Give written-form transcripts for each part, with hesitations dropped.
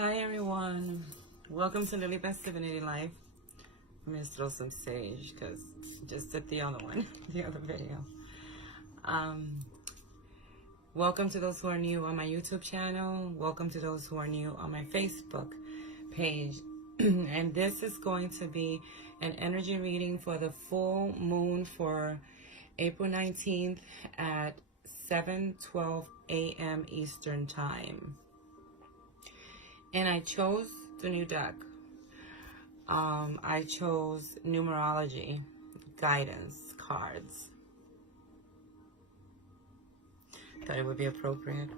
Hi everyone, welcome to Lily Best Divinity Life. I'm gonna throw some sage because just did the other one, the other video. Welcome to those who are new on my YouTube channel. Welcome to those who are new on my Facebook page. And this is going to be an energy reading for the full moon for April 19th at 7:12 a.m. Eastern Time. And I chose the new deck. I chose numerology guidance cards. Thought it would be appropriate.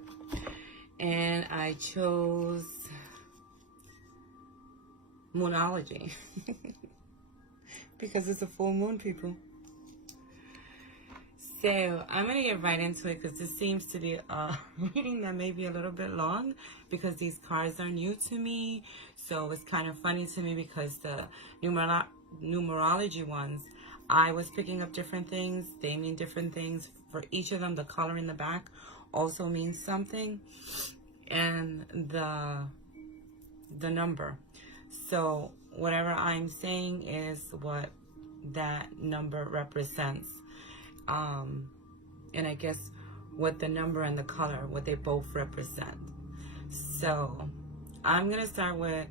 And I chose moonology because it's a full moon, people. So I'm going to get right into it because this seems to be a reading that may be a little bit long because these cards are new to me. So it's kind of funny to me because the numerology ones, I was picking up different things. They mean different things. For each of them, the color in the back also means something. And the number. So whatever I'm saying is what that number represents. And I guess what the number and the color, what they both represent. So I'm going to start with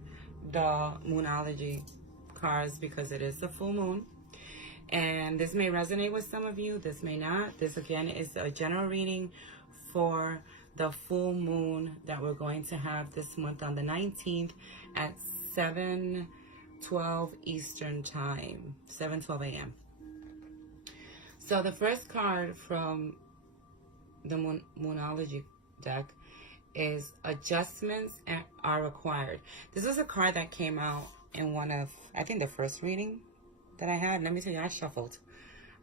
the moonology cards because it is the full moon. And this may resonate with some of you. This may not. This, again, is a general reading for the full moon that we're going to have this month on the 19th at 7:12 Eastern Time, 7:12 a.m. So the first card from the moonology deck is adjustments are required. This is a card that came out in one of, I think, the first reading that I had. Let me tell you, I shuffled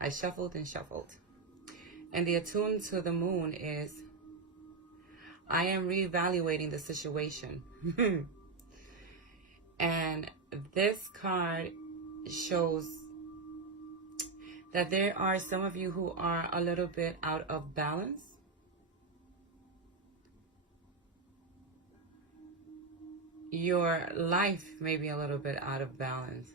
and shuffled. And the attuned to the moon is, I am reevaluating the situation. And this card shows that there are some of you who are a little bit out of balance. Your life may be a little bit out of balance.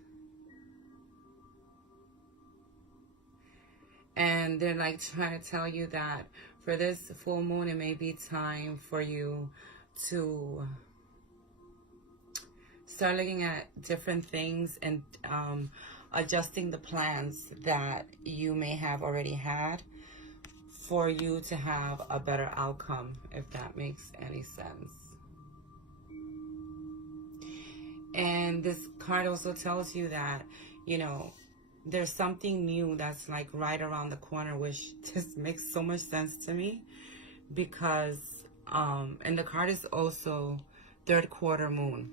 And they're like trying to tell you that for this full moon, it may be time for you to start looking at different things and adjusting the plans that you may have already had for you to have a better outcome, if that makes any sense. And this card also tells you that, you know, there's something new that's like right around the corner, which just makes so much sense to me because, and the card is also third quarter moon.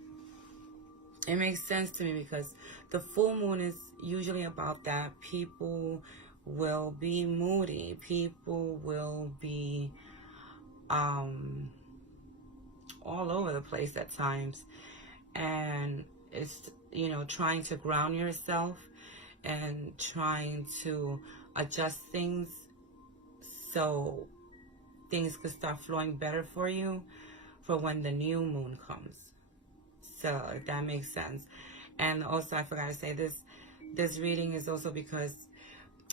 It makes sense to me because the full moon is usually about that. People will be moody. People will be all over the place at times. And it's, you know, trying to ground yourself and trying to adjust things so things could start flowing better for you for when the new moon comes. So if that makes sense. And also, I forgot to say this reading is also because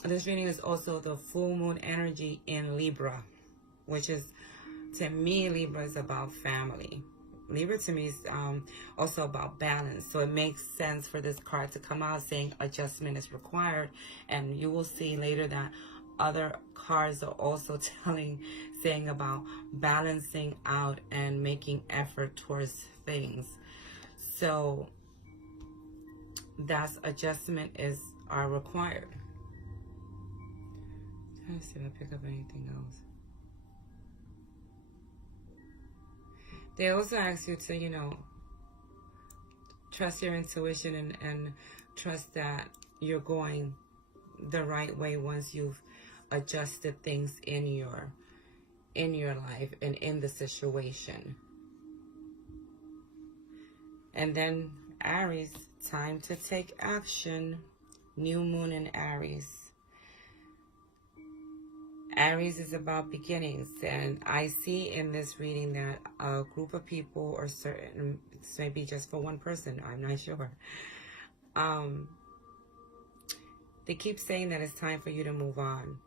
this reading is also the full moon energy in Libra, which is, to me, Libra is about family. Libra to me is also about balance. So it makes sense for this card to come out saying adjustment is required. And you will see later that other cards are also saying about balancing out and making effort towards things. So that's adjustment are required. I'm trying to see if I pick up anything else. They also ask you to, you know, trust your intuition and trust that you're going the right way once you've adjusted things in your life and in the situation. And then Aries, time to take action. New moon in Aries. Aries is about beginnings, and I see in this reading that a group of people, or certain, this may be just for one person, I'm not sure. They keep saying that it's time for you to move on,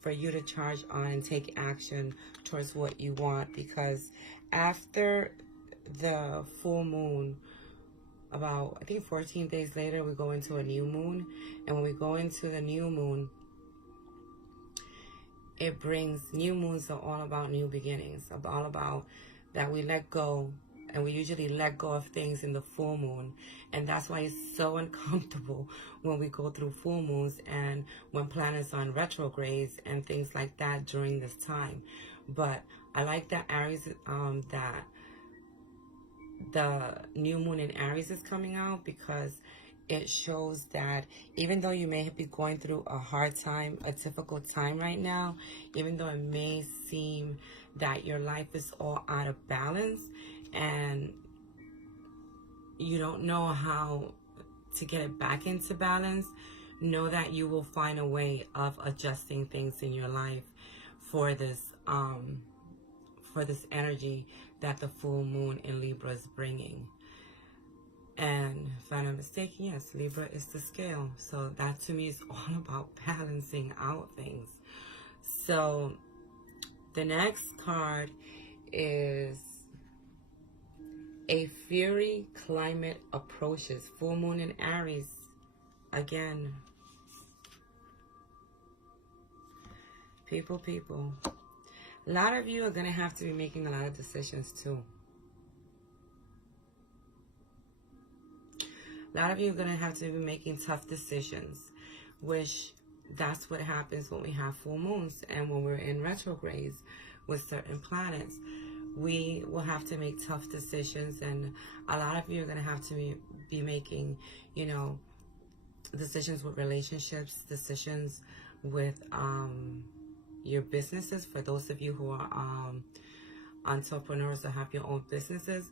for you to charge on and take action towards what you want, because after the full moon, about, I think 14 days later, we go into a new moon. And when we go into the new moon, it brings, new moons are all about new beginnings, all about that we let go. And we usually let go of things in the full moon. And that's why it's so uncomfortable when we go through full moons and when planets are on retrogrades and things like that during this time. But I like that Aries, that the new moon in Aries is coming out, because it shows that even though you may be going through a hard time, a difficult time right now, even though it may seem that your life is all out of balance and you don't know how to get it back into balance, know that you will find a way of adjusting things in your life for this energy that the full moon in Libra is bringing. And if I'm not mistaken, yes, Libra is the scale. So that to me is all about balancing out things. So the next card is A Fury Climate Approaches. Full moon in Aries. Again. People. A lot of you are going to have to be making a lot of decisions too. A lot of you are going to have to be making tough decisions, which that's what happens when we have full moons and when we're in retrogrades with certain planets. We will have to make tough decisions, and a lot of you are going to have to be making, you know, decisions with relationships, decisions with your businesses, for those of you who are entrepreneurs or have your own businesses.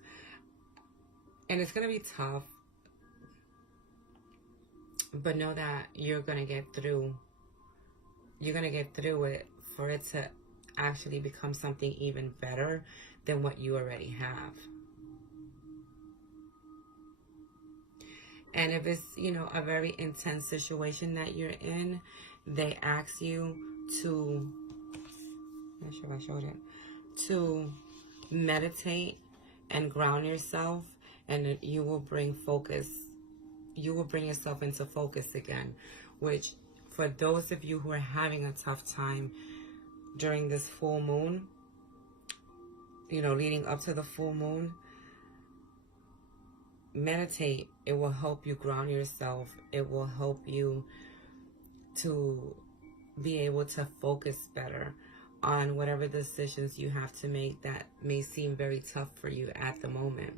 And it's going to be tough. But know that you're going to get through. You're going to get through it for it to actually become something even better than what you already have. And if it's, you know, a very intense situation that you're in, they ask you to, I'm not sure if I showed it, to meditate and ground yourself, and you will bring focus. You will bring yourself into focus again, which for those of you who are having a tough time during this full moon, you know, leading up to the full moon, meditate. It will help you ground yourself. It will help you to be able to focus better on whatever decisions you have to make that may seem very tough for you at the moment.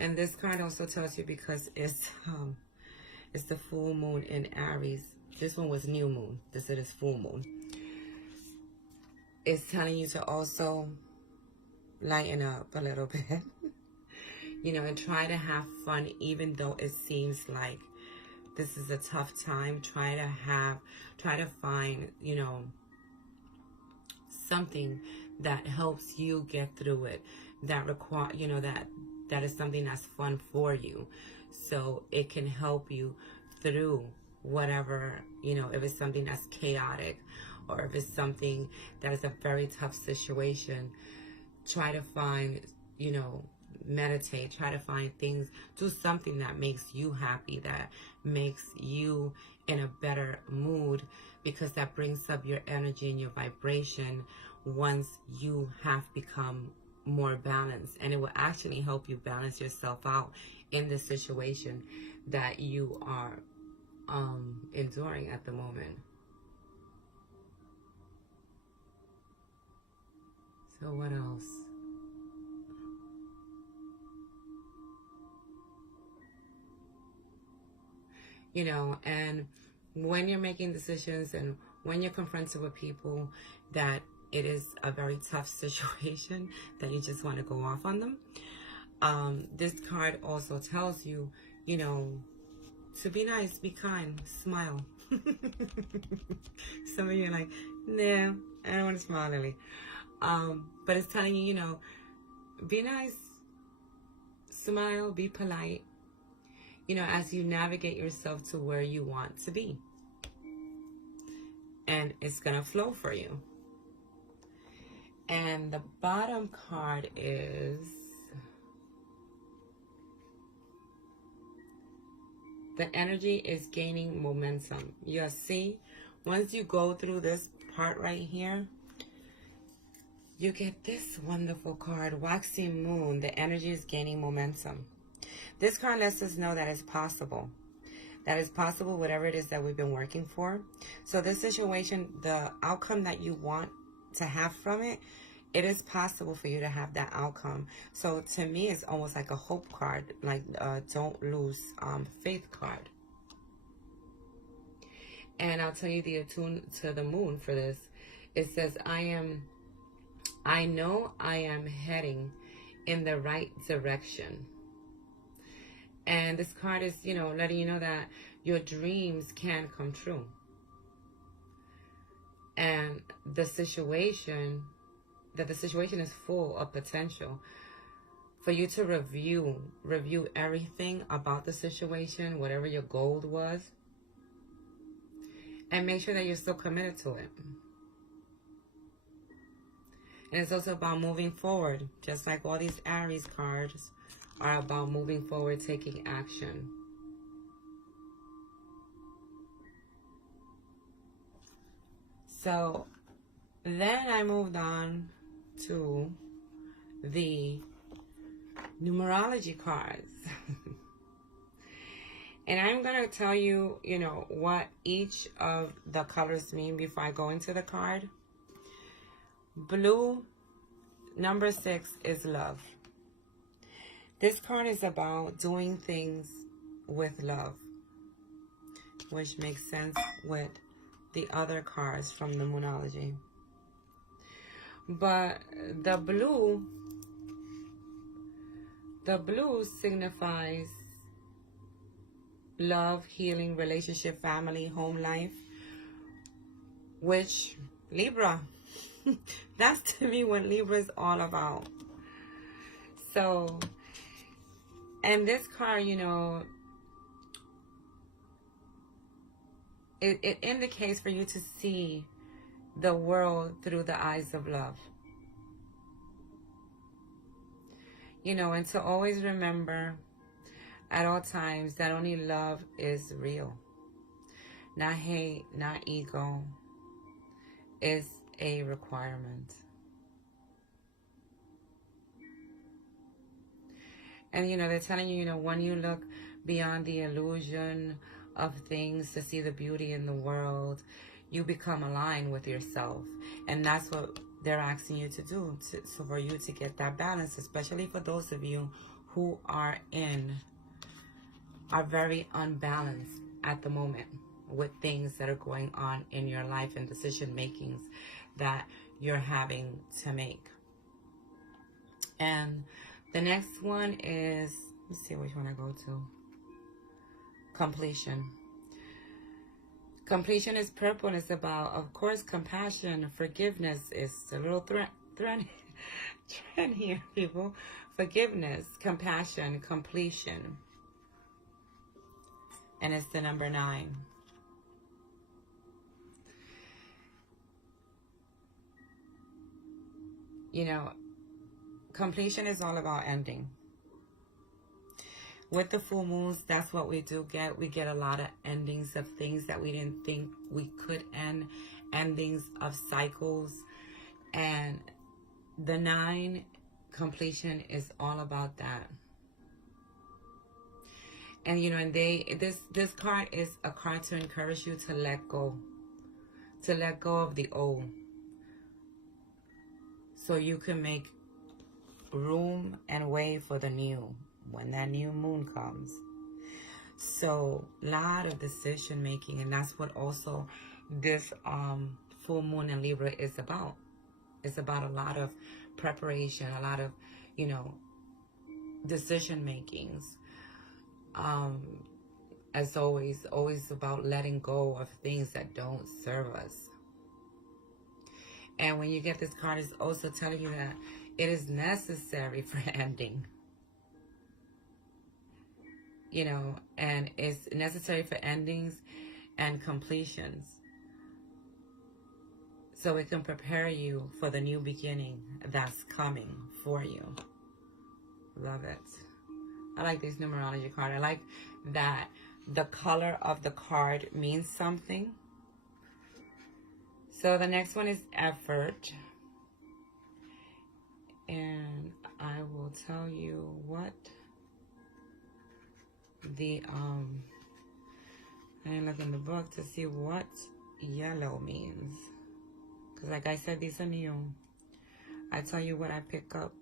And this card also tells you, because it's the full moon in Aries. This one was new moon. This is full moon. It's telling you to also lighten up a little bit. You know, and try to have fun, even though it seems like this is a tough time. Try to find, you know, something that helps you get through it. That you know, that is something that's fun for you, so it can help you through whatever, you know, if it's something that's chaotic or if it's something that is a very tough situation. Try to find, you know, meditate, try to find things, do something that makes you happy, that makes you in a better mood, because that brings up your energy and your vibration once you have become more balanced, and it will actually help you balance yourself out in the situation that you are enduring at the moment. So what else? You know, and when you're making decisions and when you're confronted with people that it is a very tough situation, that you just want to go off on them. This card also tells you, you know, to be nice, be kind, smile. Some of you are like, no, I don't want to smile, Lily. But it's telling you, you know, be nice, smile, be polite, you know, as you navigate yourself to where you want to be. And it's going to flow for you. And the bottom card is the energy is gaining momentum. You see, once you go through this part right here, you get this wonderful card, Waxing Moon. The energy is gaining momentum. This card lets us know that it's possible. That it's possible, whatever it is that we've been working for. So this situation, the outcome that you want to have from it, it is possible for you to have that outcome. So to me, it's almost like a hope card, like don't lose faith card. And I'll tell you the attune to the moon for this. It says, I know I am heading in the right direction. And this card is, you know, letting you know that your dreams can come true. And the situation is full of potential for you to review everything about the situation, whatever your goal was, and make sure that you're still committed to it. And it's also about moving forward, just like all these Aries cards are about moving forward, taking action. So then I moved on to the numerology cards. And I'm going to tell you, you know, what each of the colors mean before I go into the card. Blue, number 6, is love. This card is about doing things with love, which makes sense with the other cards from the Moonology. But the blue signifies love, healing, relationship, family, home life, which Libra, that's to me what Libra is all about. So, and this card, you know, it indicates for you to see the world through the eyes of love. You know, and to always remember at all times that only love is real. Not hate, not ego, is a requirement. And, you know, they're telling you, you know, when you look beyond the illusion of things to see the beauty in the world, you become aligned with yourself. And that's what they're asking you to do, so for you to get that balance, especially for those of you who are very unbalanced at the moment with things that are going on in your life and decision makings that you're having to make. And the next one is, let's see which one I go to. Completion. Completion is purple, and it's about, of course, compassion, forgiveness. Is a little trend here, people. Forgiveness, compassion, completion. And it's the number 9. You know, completion is all about ending. With the full moons, that's what we do get. We get a lot of endings of things that we didn't think we could end. Endings of cycles. And the 9, completion, is all about that. And, you know, and this card is a card to encourage you to let go. To let go of the old. So you can make room and way for the new when that new moon comes. So a lot of decision making, and that's what also this full moon in Libra is about. It's about a lot of preparation, a lot of, you know, decision makings, as always about letting go of things that don't serve us. And when you get this card, it's also telling you that it is necessary for ending. You know, and it's necessary for endings and completions. So it can prepare you for the new beginning that's coming for you. Love it. I like this numerology card. I like that the color of the card means something. So the next one is effort. And I will tell you what the I didn't look in the book to see what yellow means. Because like I said, these are new. I tell you what I pick up.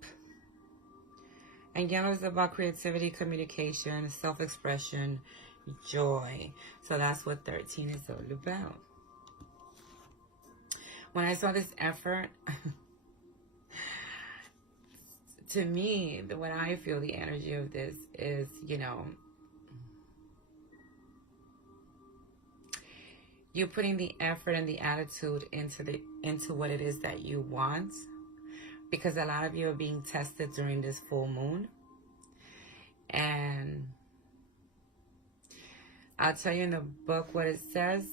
And yellow is about creativity, communication, self-expression, joy. So that's what 13 is all about. When I saw this effort, to me, what I feel the energy of this is, you know, you putting the effort and the attitude into what it is that you want. Because a lot of you are being tested during this full moon. And I'll tell you in the book what it says.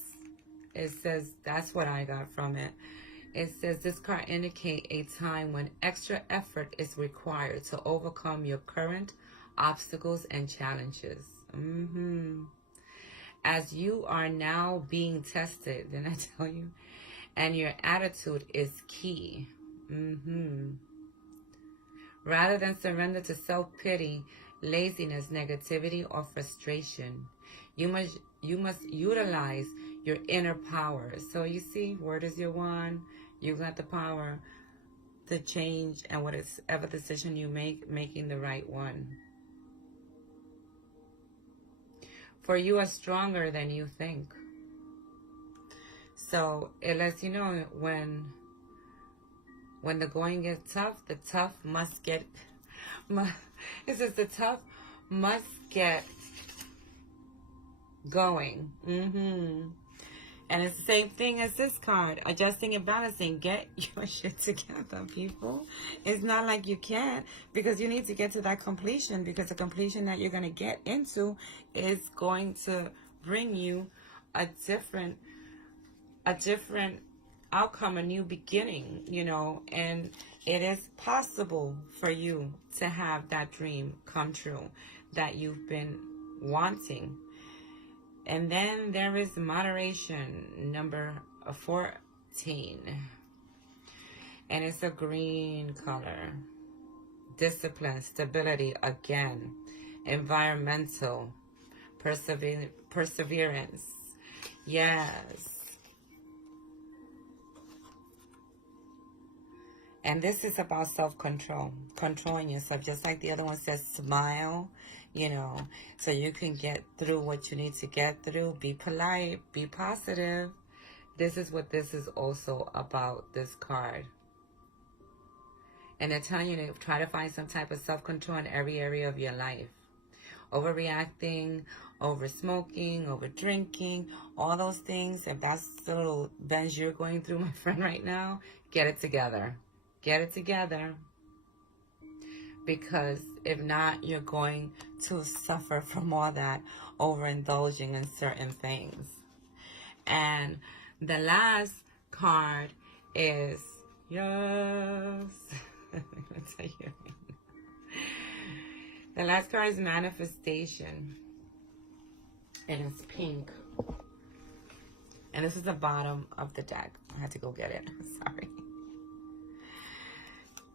It says, that's what I got from it. It says, this card indicates a time when extra effort is required to overcome your current obstacles and challenges. As you are now being tested, didn't I tell you? And your attitude is key. Rather than surrender to self-pity, laziness, negativity, or frustration, you must utilize your inner power. So you see, word is your wand. You got the power to change, and whatever decision you make, making the right one. For you are stronger than you think. So it lets you know when the going gets tough, the tough must get. It says the tough must get going. And it's the same thing as this card. Adjusting and balancing. Get your shit together, people. It's not like you can't, because you need to get to that completion, because the completion that you're going to get into is going to bring you a different outcome, a new beginning, you know. And it is possible for you to have that dream come true that you've been wanting. And then there is moderation, number 14. And it's a green color. Discipline, stability, again. Environmental, perseverance. Yes. And this is about self-control, controlling yourself. Just like the other one says, smile, you know, so you can get through what you need to get through. Be polite, be positive. This is what this is also about, this card. And they're telling you to try to find some type of self-control in every area of your life. Overreacting, over smoking, over drinking, all those things. If that's the little binge you're going through, my friend, right now, get it together. Get it together, because if not, you're going to suffer from all that overindulging in certain things. And the last card is, yes, the last card is manifestation, and it's pink. And this is the bottom of the deck. I had to go get it. Sorry.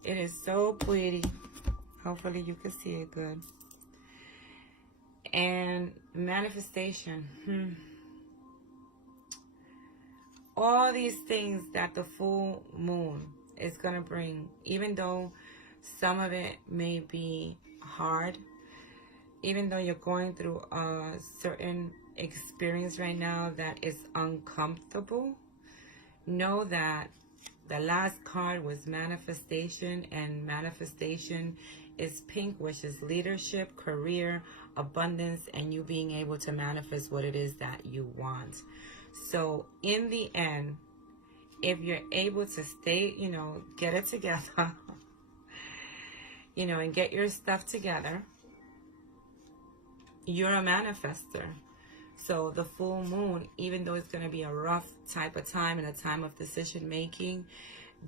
It is so pretty. Hopefully you can see it good. And manifestation. All these things that the full moon is going to bring, even though some of it may be hard, even though you're going through a certain experience right now that is uncomfortable, know that the last card was manifestation, and manifestation is pink, which is leadership, career, abundance, and you being able to manifest what it is that you want. So in the end, if you're able to stay, get it together, and get your stuff together, you're a manifester. So the full moon, even though it's going to be a rough type of time and a time of decision making,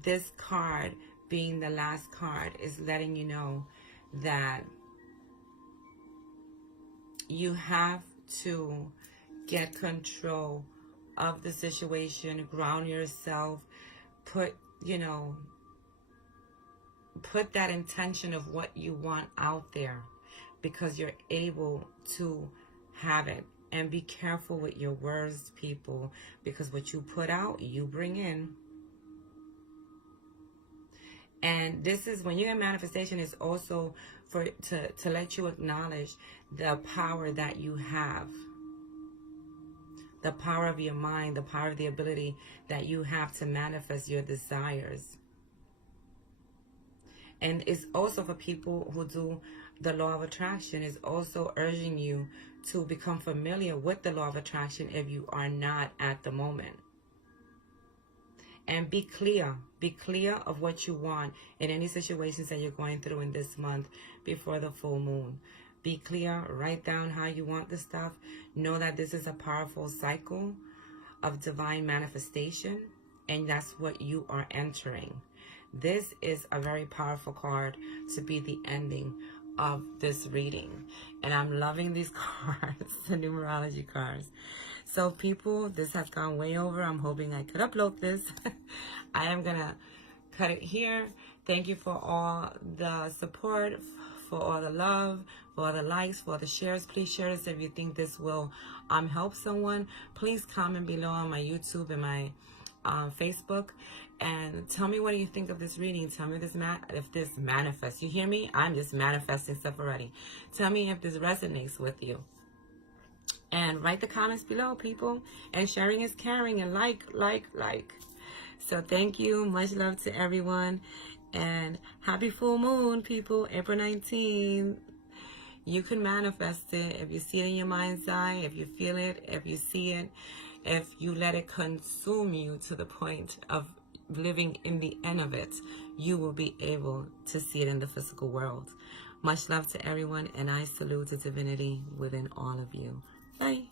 this card being the last card is letting you know that you have to get control of the situation, ground yourself, put that intention of what you want out there, because you're able to have it. And be careful with your words, people, because what you put out, you bring in. And this is when you get manifestation, is also to let you acknowledge the power that you have. The power of your mind, the power of the ability that you have to manifest your desires. And it's also for people who do the law of attraction, is also urging you to become familiar with the law of attraction if you are not at the moment. And be clear of what you want in any situations that you're going through in this month before the full moon. Be clear, write down how you want the stuff. Know that this is a powerful cycle of divine manifestation, and that's what you are entering. This is a very powerful card to be the ending of this reading. And I'm loving these cards, the numerology cards. So people, this has gone way over. I'm hoping I could upload this. I am going to cut it here. Thank you for all the support, for all the love, for all the likes, for all the shares. Please share this if you think this will help someone. Please comment below on my YouTube and my Facebook, and tell me what you think of this reading. Tell me if this manifests. You hear me? I'm just manifesting stuff already. Tell me if this resonates with you. And write the comments below, people. And sharing is caring, and like. So thank you. Much love to everyone. And happy full moon, people. April 19th. You can manifest it if you see it in your mind's eye, if you feel it, if you see it, if you let it consume you to the point of living in the end of it, you will be able to see it in the physical world. Much love to everyone, and I salute the divinity within all of you. Bye.